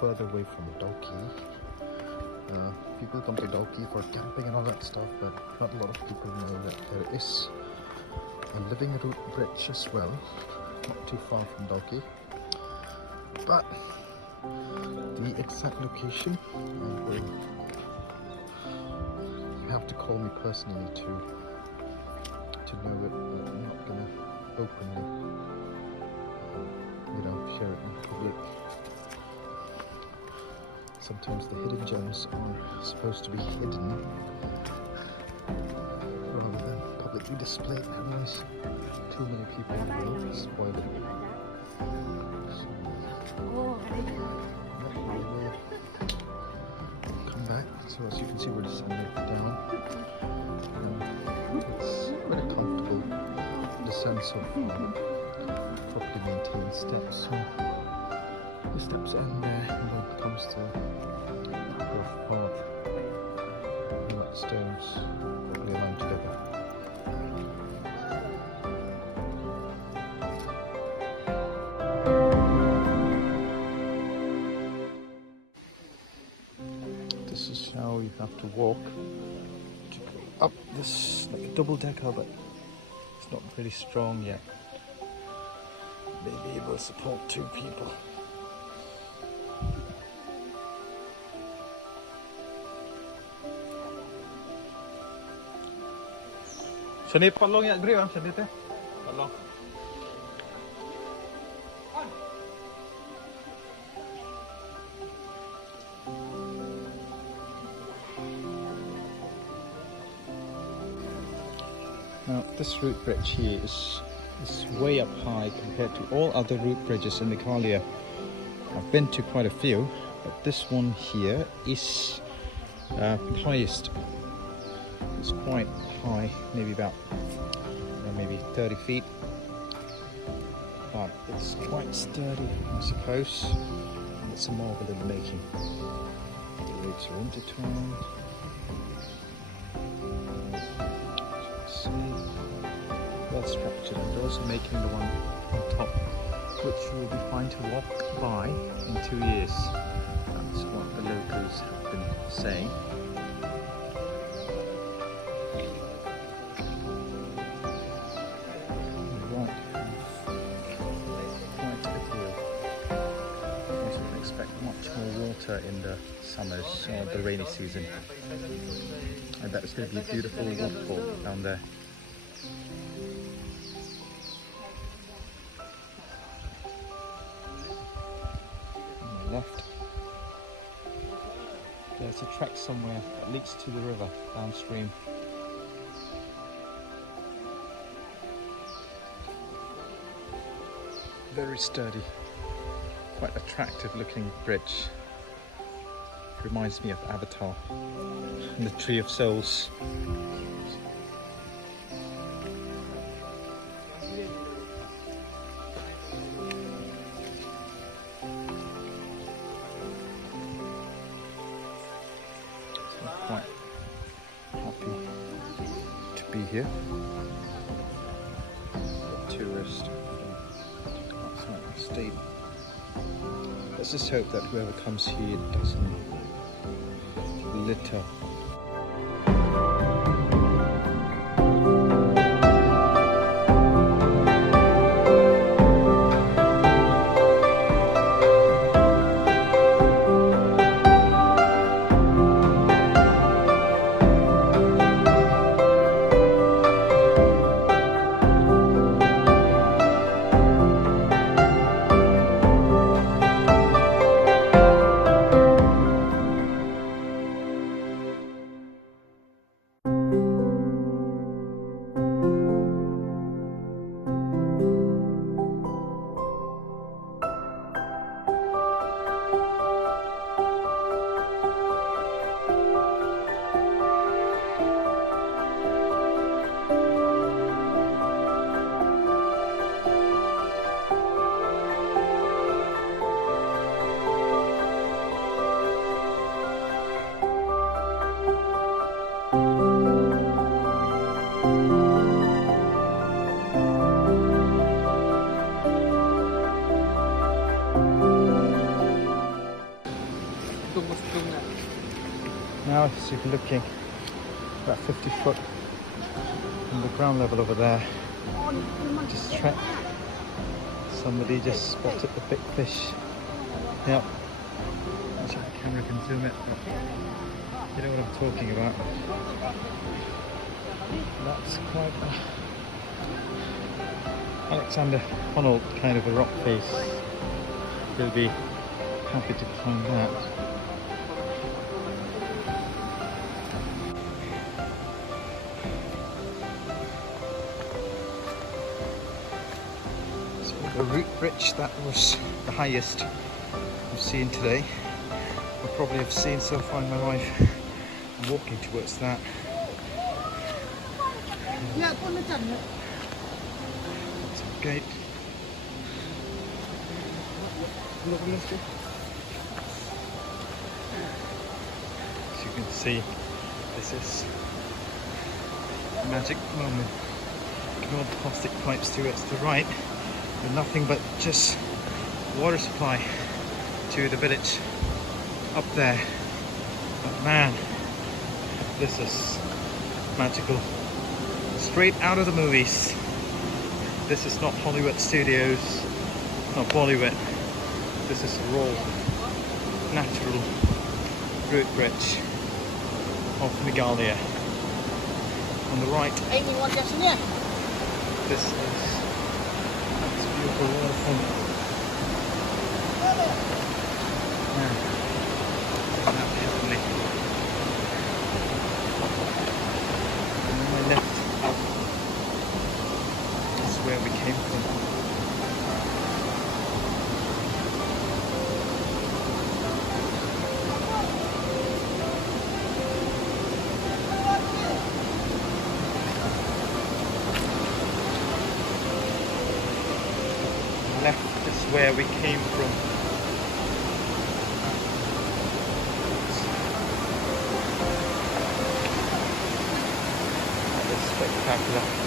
further away from Dalkey. People come to Dalkey for camping and all that stuff, but not a lot of people know that there is a living root bridge as well, not too far from Dalkey. But the exact location, you have to call me personally to know it, but I'm not gonna openly, share it in public. Sometimes the hidden gems are supposed to be hidden rather than publicly displayed, otherwise too many people will spoil it. So, we will come back. So as you can see, we're descending down. It's very comfortable, the sense of properly maintained steps. So the steps end there, and then it comes to the rough path, and that stones properly aligned together. This is how you have to walk to go up this, like a double decker, but it's not really strong yet. Maybe it will support 2 people. Sini palong ya beri bang, sini teh palong. Now this root bridge here is way up high compared to all other root bridges in Meghalaya. I've been to quite a few, but this one here is highest. It's quite high, maybe about maybe 30 feet, but it's quite sturdy, I suppose, and it's a marvel in the making. The legs are intertwined. Well structured, and they're also making the one on top, which will be fine to walk by in 2 years. That's what the locals have been saying. Right, quite a view. You can expect much more water in the summers or the rainy season. I bet it's going to be a beautiful waterfall down there. Left. There's a track somewhere that leads to the river downstream. Very sturdy, quite attractive looking bridge. Reminds me of Avatar and the Tree of Souls. Quite happy to be here. Tourist from outside the state. Let's just hope that whoever comes here doesn't litter. Now as you're looking about 50 foot from the ground level over there, just trapped. Somebody just spotted the big fish. Yep. I'm sure the camera can zoom it, but you know what I'm talking about. That's quite Alexander Honnold kind of a rock face. He'll be happy to climb that. So the root bridge, that was the highest we've seen today. We probably have seen so far in my life. I'm walking towards that. That's a gate. As you can see, this is a magic moment. Ignore the plastic pipes towards the right. There's nothing but just water supply to the village up there. But man, this is magical. Straight out of the movies. This is not Hollywood Studios, not Bollywood. This is raw, natural root bridge of Meghalaya. On the right, this is beautiful waterfall. Man, isn't that heavenly? And on my left, that's where we came from. Left is where we came from. That is spectacular.